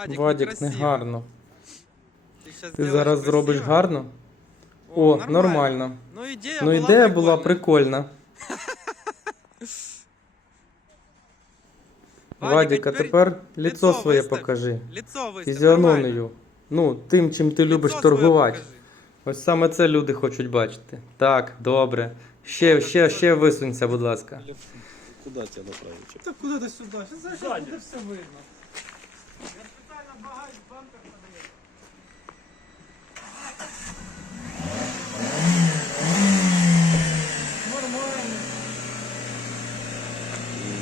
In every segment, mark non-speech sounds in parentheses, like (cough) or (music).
Вадик, Вадік, не гарно. Ти, щас Ти зробиш зараз зробиш гарно? О, нормально. Ну ідея Ну була ідея була прикольна. прикольна. (laughs) Вадик, Вадік, а тепер тепер лицо ліцо своє вистав. покажи. Вистав, нормально. Фізіономію. Ну, тим, чим ти любиш Лицо своє торгувати. покажи. Ось саме це люди хочуть бачити. Так, добре. Ще, ще, ще висунься, будь ласка. Куда тебя направить? Та куди ти сюди? Зараз зараз буде все видно. Вертикально багаж, бампер подвинь. Нормально.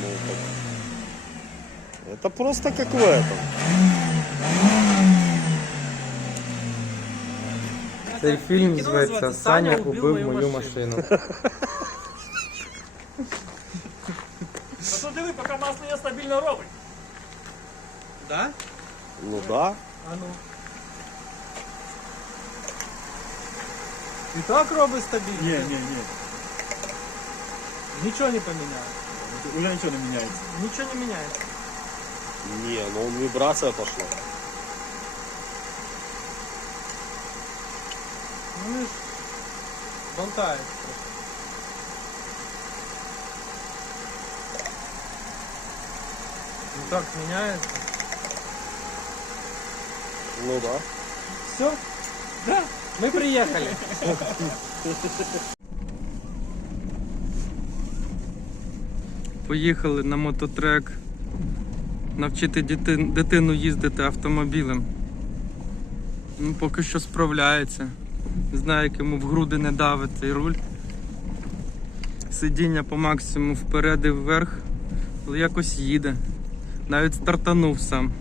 Ну, так. Это просто как в этом. Цей фільм Кіно зветься називається Саня «Саня убив мою машину. А то диви, поки масло є стабільно робить. Да? Ну да. А ну. І так робить стабільно? Ні, ні, ні. Нічого не поміняє. Уже нічого не міняється. Нічого не міняється. Не, ну он вибрация пошла. Ну лиш болтает. Ну так меняется. Ну да. Все? Да. Мы приехали. Поїхали на мототрек навчити дити- дитину їздити автомобілем. Ну, поки що справляється. Не знаю, як йому в груди не давить цей руль. Сидіння по максимуму вперед і вверх, але якось їде. Навіть стартанув сам.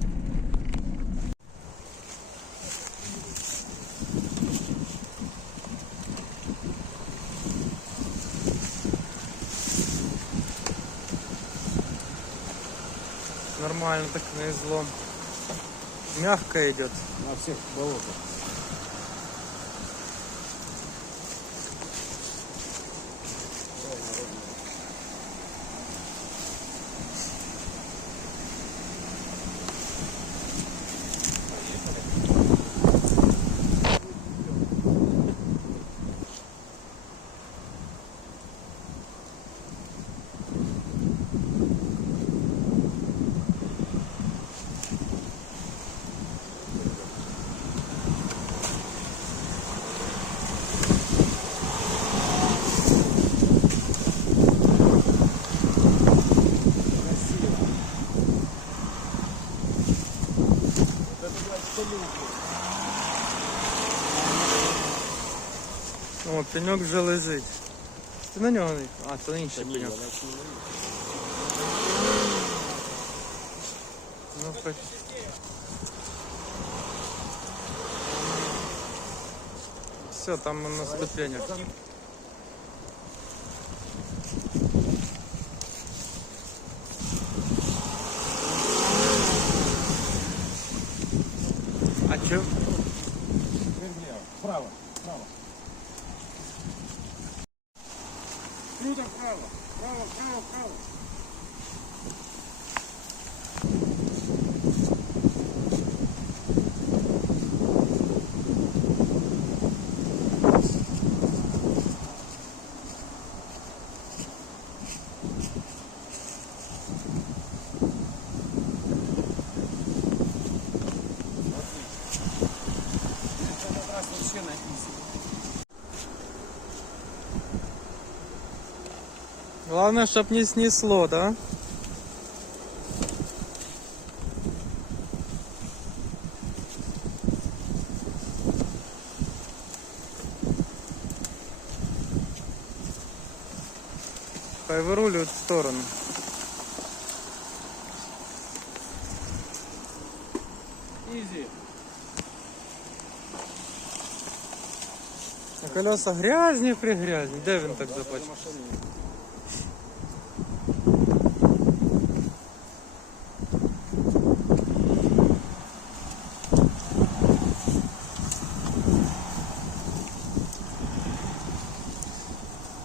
Нормально так на излом. Мягко идет. На всех болотах. О, пеньок вже лежить. Ти на нього не. А, це інший пеньок. Ну, хоч. Все, там на ступенях. А Главное, чтоб не снесло, да? Хай вырулит в сторону. Изи. А колеса грязні пригрязні. Де він так запачкав?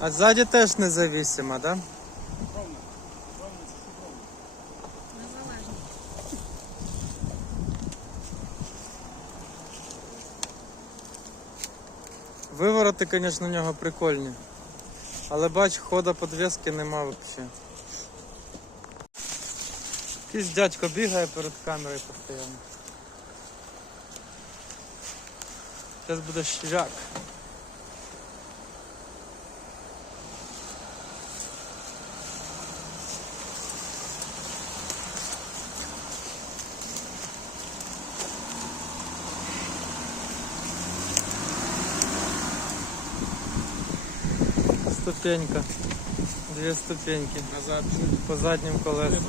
А ззаді теж независимо, так? Да? Вивороти, звісно, в нього прикольні. Але бач, хода подвески нема взагалі. Якийсь дядько бігає перед камерою постійно. Зараз буде шляк. Ступенька. Две ступеньки. Назад. По задним колесам.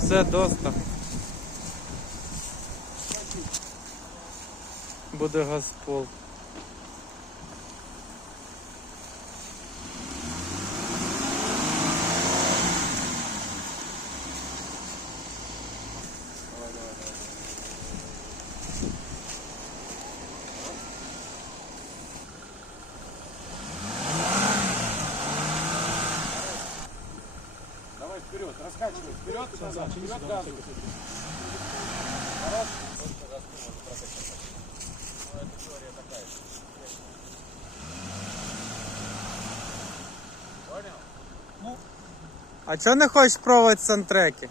Все доста. Буде газпол. Раскачивай, вперед, назад, вперед, газу. А чого не хочеш пробувати сантреки?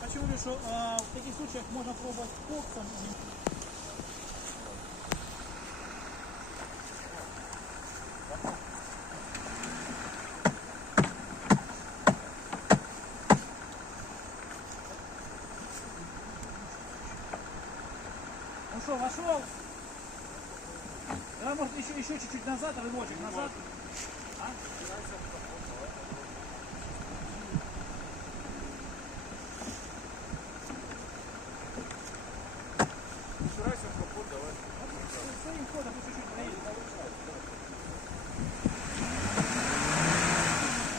Хочу говорю, что а, в таких случаях можно пробовать коксом. Ну что, вошел? Да, может еще, чуть-чуть назад, рывочек назад. Своим ходом и чуть-чуть проедет.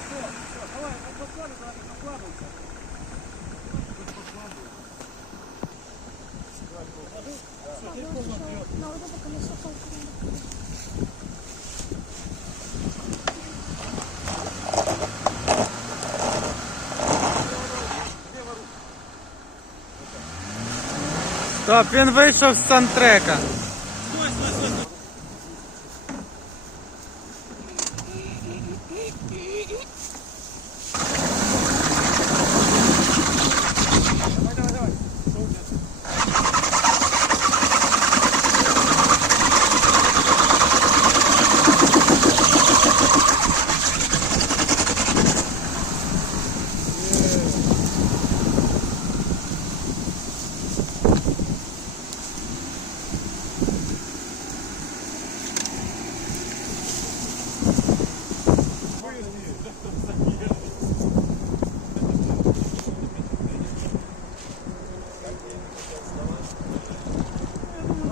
Все, все, давай, вот подкладывай, давай, подкладывайся. Все, ты полный вперед. На вот это колесо толкнул. Стоп, він вийшов з сантрека. Стой, стой, стой, стой. Давай, давай, давай. Что у тебя?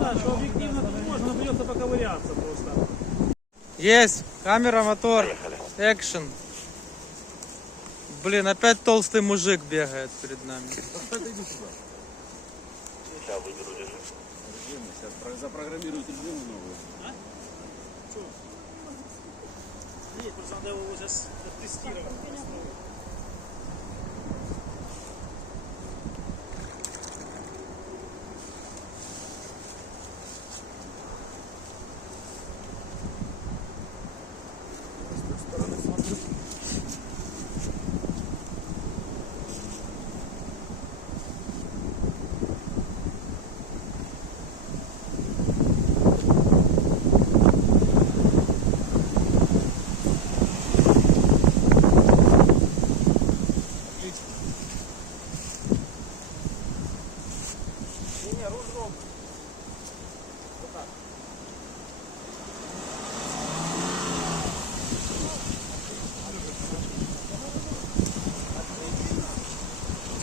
Да, что объективно тут можно, но придется поковыряться просто. Есть, камера, мотор, экшен. Блин, опять толстый мужик бегает перед нами. Сейчас запрограммируют режим новый. Нет, просто надо его сейчас тестировать.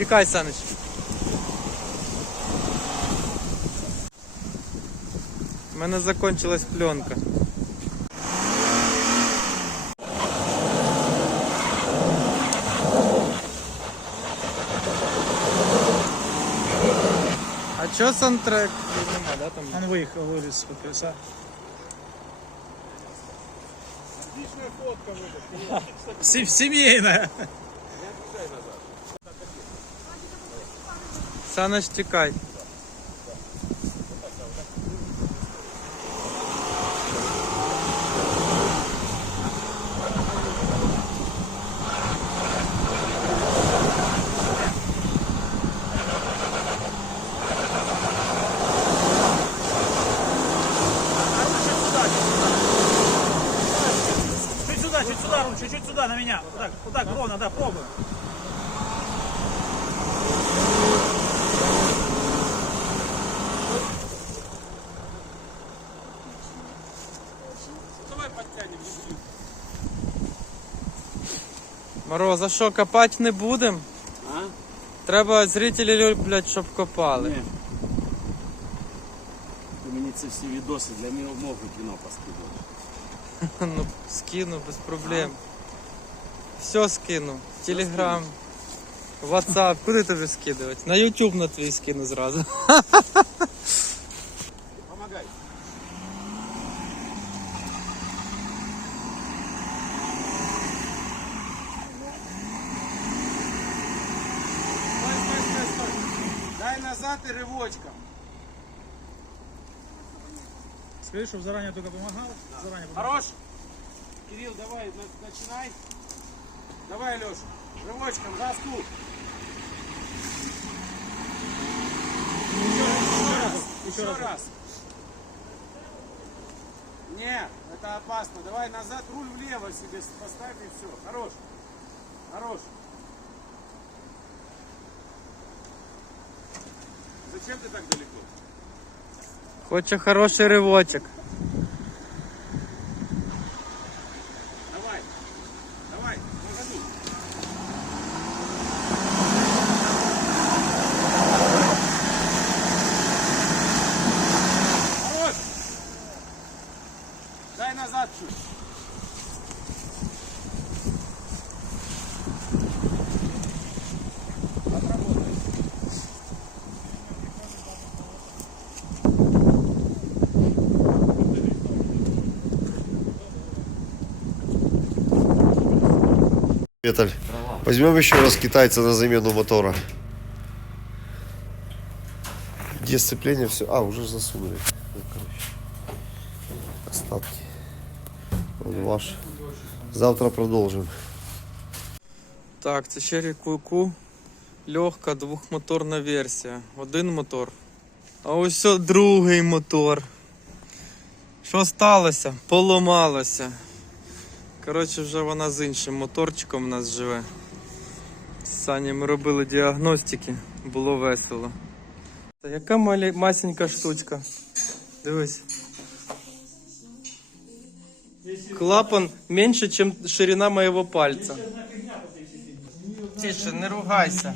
Тікай, Саныч. У мене закончилась пленка. А чо сантрек? Нема, да, там? Он выехал, вылез с колеса. Се- Семейная. Саныч, тікай. Чуть сюда, чуть сюда, Рум, чуть-чуть сюда, на меня. Вот так, вот так, ровно, да, пробуем. Мороз, а що, копати не будемо? А? Треба, зрителі люблять, щоб копали. Ні. Ти мені ці всі відоси для нього можу кіно поскидувати. (laughs) Ну, скину без проблем. Все скину. Телеграм, WhatsApp. Куди тобі скидувати? На YouTube на твій скину зразу. (laughs) Дай назад и рывочком. Скажи, чтобы заранее только помогал. Заранее помогал. Хорош. Кирилл, давай, на- начинай. Давай, Леша. Рывочком, раз тут. Еще раз. Еще раз. Не, это опасно. Давай назад, руль влево себе поставь и все. Хорош. Хорош. Зачем ты так далеко? Хоче хороший ривочок. Давай. Давай, ходу. Хорош. Дай назад чуть. Виталь, возьмем еще раз китайца на замену мотора. Где сцепление, все. А, уже засунули. Ну. Остатки. Он ваш. Завтра продолжим. Так, це ще Куйку. Легка двохмоторна версія. Один мотор. А ось другий мотор. Що сталося? Поламалося. Коротше, вже вона з іншим моторчиком у нас живе. З Сані ми робили діагностики, було весело. Та яка малі... масенька штучка. Дивись. Клапан менше, ніж ширина моєго пальця. Тише, не ругайся.